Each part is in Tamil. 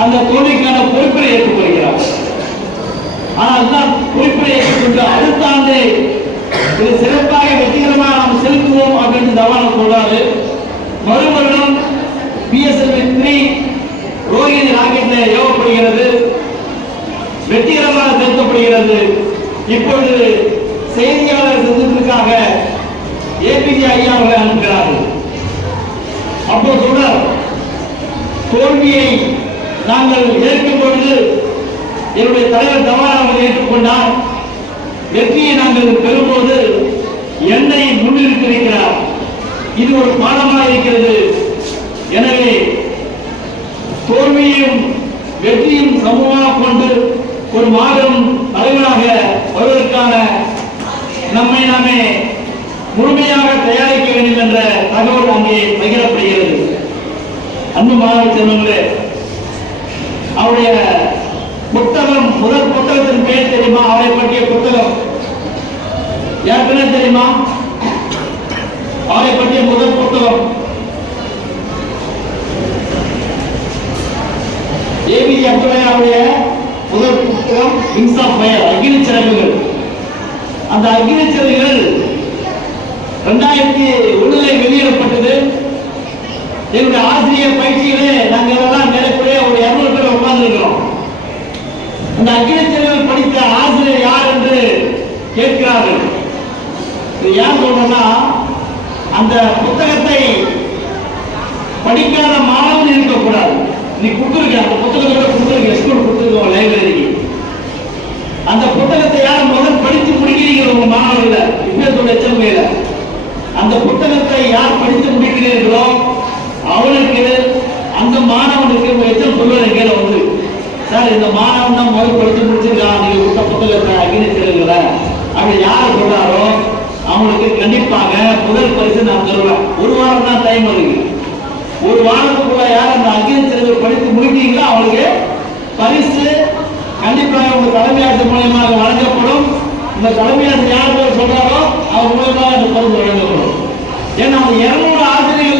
அந்த தோல்விக்கான பொறுப்பை ஏற்றுக்கொள்கிறார். ஆனால் தான் பொறுப்பை ஏற்றுக்கொண்டு அடுத்த ஆண்டு இது சிறப்பாக வெற்றிகரமாக நாம் செலுத்துவோம் அப்படின்னு தவானம் சொல்றாரு. மறுமருடம் பிஎஸ்எல்வி த்ரீ ரோஹிணி ராக்கெட்ல ஏவப்படுகிறது. வெற்றிகரமாக செலுத்தப்படுகிறது இப்பொழுது செய்தியாளர் சந்திப்பிற்காக ஏபிஜே ஐயா அவர்களை அனுப்புகிறார்கள். அப்போ சொல்றார் தோல்வியை நாங்கள் ஏற்கும் பொழுது என்னுடைய தலைவர் தவான் அவர்கள் ஏற்றுக்கொண்டார். வெற்றியை நாங்கள் பெறும்போது என்னை முன்னிறுத்திருக்கிறார் இது ஒரு பாடமாக இருக்கிறது. எனவே தோல்வியும் வெற்றியும் சமூகமாக கொண்டு ஒரு மாபெரும் தலைவராக வருவதற்கான நம்மை நாமே முழுமையாக தயாரிக்க வேண்டும் என்ற தகவல் அங்கே பகிரப்படுகிறது. அன்பு மாணவ செல்வங்களே அவருடைய புத்தகம் முதல் புத்தகத்தின் பெயர் தெரியுமா அவரை பற்றிய புத்தகம்? ஏற்கனவே தெரியுமா? அவரை பற்றிய முதல் புத்தகம். ஏபிஜே அப்துல் கலாமுடைய முதல் புத்தகம் wings of fire Agni Siragugal அந்த அக்னி சிறகுகள் ரெண்டாயிரத்தி ஒண்ணுல வெளியிடப்பட்டது. என்னுடைய ஆசிரியர் பயிற்சியிலே நாங்கள் இதெல்லாம் நிலைக்குறைய ஒரு இருநூறு பேர் உட்கார்ந்துருக்கிறோம் அந்த அக்னி படித்த ஆசிரியர் யார் என்று கேட்கிறார்கள்? இது ஏன் சொல்றேன்னா அந்த புத்தகத்தை படிக்காத மாணவன் இருக்கக்கூடாது. நீ கொடுத்துருக்க அந்த புத்தகத்தோட கொடுத்துருக்க ஸ்கூல் கொடுத்துருக்கோம் லைப்ரரிக்கு அந்த புத்தகத்தை யார் முதல் படித்து முடிக்கிறீங்க உங்க மாணவர்கள இப்போட எச்சரிக்கையில அந்த புத்தகத்தை யார் படித்து முடிக்கிறீர்களோ அவனுக்கு அந்த மாணவனுக்கு உங்க எச்சம் சொல்லுவது கீழே வந்து சார் இந்த மாணவன் தான் முதல் படித்து முடிச்சிருக்கான் நீங்க கொடுத்த புத்தகத்தை சொல்ல அப்படி யார் சொல்றாரோ அவங்களுக்கு கண்டிப்பாக முதல் பரிசு நான் தருவேன். ஒரு வாரம் தான் டைம் வருங்க ஒரு வாரத்துக்குள்ள யார் அந்த அக்னி சிறகு படித்து முடித்தீங்களோ அவங்களுக்கு பரிசு கண்டிப்பாக உங்க தலைமை ஆசிரியர் மூலியமாக வழங்கப்படும். இந்த தலைமை ஆசிரியர் யார் பேர் சொல்றாரோ அவர் மூலியமாக அந்த பரிசு வழங்கப்படும். ஏன்னா அவங்க இருநூறு ஆசிரியர்கள்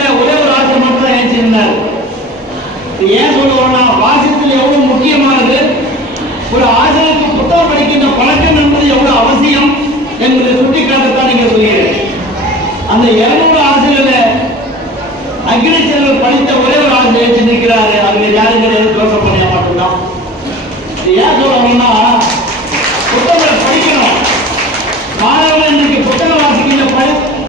அந்த இருநூறு